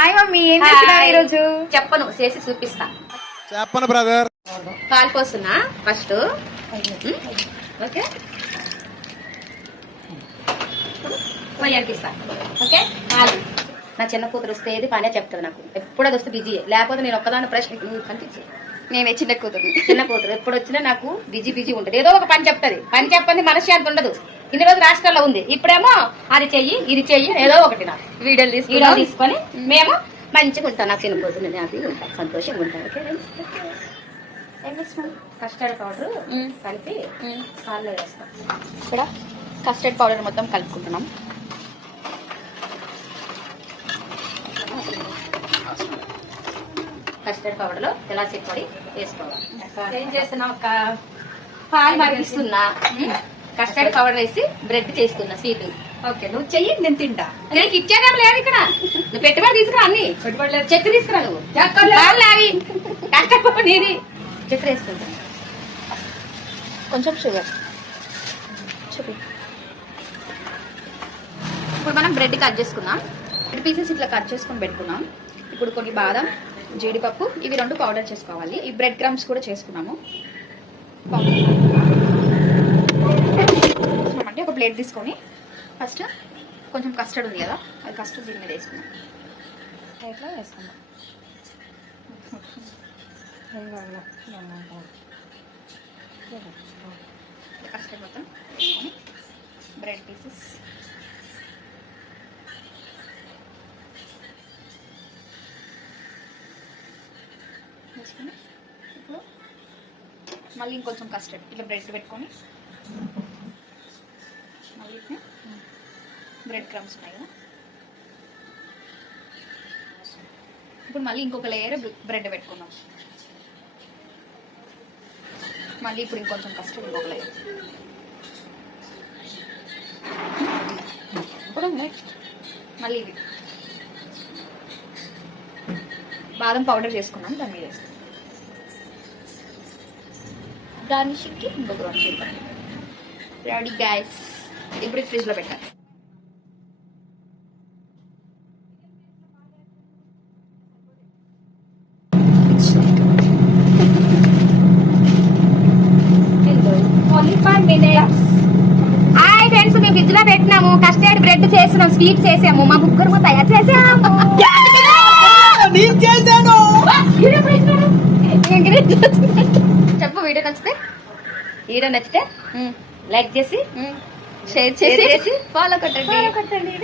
Hi mummy, ఏం చేస్తున్నావు ఈ రోజు? చెప్పను, చేసి చూపిస్తా. చెప్పను బ్రదర్. పాలు పోస్తున్నా ఫస్ట్. ఓకే, పోయి అనిపిస్తా. ఓకే, పాలు. నా చిన్న కూతురు వస్తే ఏది పనే చెప్తుంది నాకు. ఎప్పుడు అది వస్తే బిజీ, లేకపోతే నేను ఒక్కదాని ప్రశ్న కనిపించు. నేనే చిన్న కూతురు. చిన్న కూతురు ఎప్పుడు వచ్చినా నాకు బిజీ ఉంటుంది. ఏదో ఒక పని చెప్తుంది. పని చెప్పండి మనశ్శాంతి ఉండదు. ఇన్ని రోజులు రాష్ట్రాల్లో ఉంది, ఇప్పుడేమో అది చెయ్యి ఇది చెయ్యి ఏదో ఒకటి. నాకు వీడియోలు తీసుకొని మేము మంచిగా ఉంటాం. నాకు చిన్న కూతురు నేను హ్యాపీగా ఉంటాను, సంతోషంగా ఉంటాను. కస్టర్డ్ పౌడర్ కలిపి పాలలో వేస్తాం. ఇక్కడ కస్టర్డ్ పౌడర్ మొత్తం కలుపుకుంటున్నాం. కస్టర్డ్ పౌడర్ లో ఇలాచి పొడి వేసుకోవాలి. ఏం చేస్తున్నాం? పాలు మరిగిస్తున్నా. కస్టర్డ్ పౌడర్ వేసి బ్రెడ్ చేస్తున్నా స్వీట్. ఓకే, నువ్వు చెయ్యి, నేను తింటా. నీకు ఇచ్చేదేం లేదు ఇక్కడ. నువ్వు పెట్టుబడి తీసుకురా, అన్ని చెట్టు తీసుకురా. నువ్వు అవి కష్టపడి నీది చక్కెర వేసుకుంటా, కొంచెం షుగర్ చూపి. ఇప్పుడు మనం బ్రెడ్ కట్ చేసుకుందాం. బ్రెడ్ పీసెస్ ఇట్లా కట్ చేసుకొని పెట్టుకున్నాం. ఇప్పుడు కొన్ని బాదం, జీడిపప్పు ఇవి రెండు పౌడర్ చేసుకోవాలి. ఈ బ్రెడ్ క్రమ్స్ కూడా చేసుకున్నాము. అంటే ఒక ప్లేట్ తీసుకొని ఫస్ట్ కొంచెం కస్టర్డ్ ఉంది కదా, అది కస్టర్డ్ దీని మీద వేసుకున్నాం. ఇట్లా వేసుకుందాం. కస్టర్డ్ మొత్తం వేసుకొని బ్రెడ్ పీసెస్ వేసుకొని ఇప్పుడు మళ్ళీ ఇంకొంచెం కస్టర్డ్ ఇట్లా బ్రెడ్ పెట్టుకొని మళ్ళీ బ్రెడ్ క్రమ్స్ ఉన్నాయి కదా, ఇప్పుడు మళ్ళీ ఇంకొక లేయర్ బ్రెడ్ పెట్టుకున్నాం. మళ్ళీ ఇప్పుడు ఇంకొంచెం కస్టర్డ్ ఇంకొక లేయర్. ఇప్పుడు నెక్స్ట్ మళ్ళీ ఇవి బాదం పౌడర్ చేసుకున్నాం, దాని మీద వేసుకున్నాం. గార్నిషింగ్కి ఇంకొక రెండు చేద్దాం. Ready guys. ఇప్పుడు ఫ్రిడ్జ్ లో పెట్టాలి. హాయ్ ఫ్రెండ్స్, మేము ఫ్రిడ్జ్ లో పెట్టినాము. కస్టర్డ్ బ్రెడ్ చేస్తున్నాం, స్వీట్ చేసాము. మా ముగ్గురు తయారు చేసాము. చెప్పు, వీడియో నచ్చితే లైక్ చేసి షేర్ చేసి ఫాలో కొట్టండి.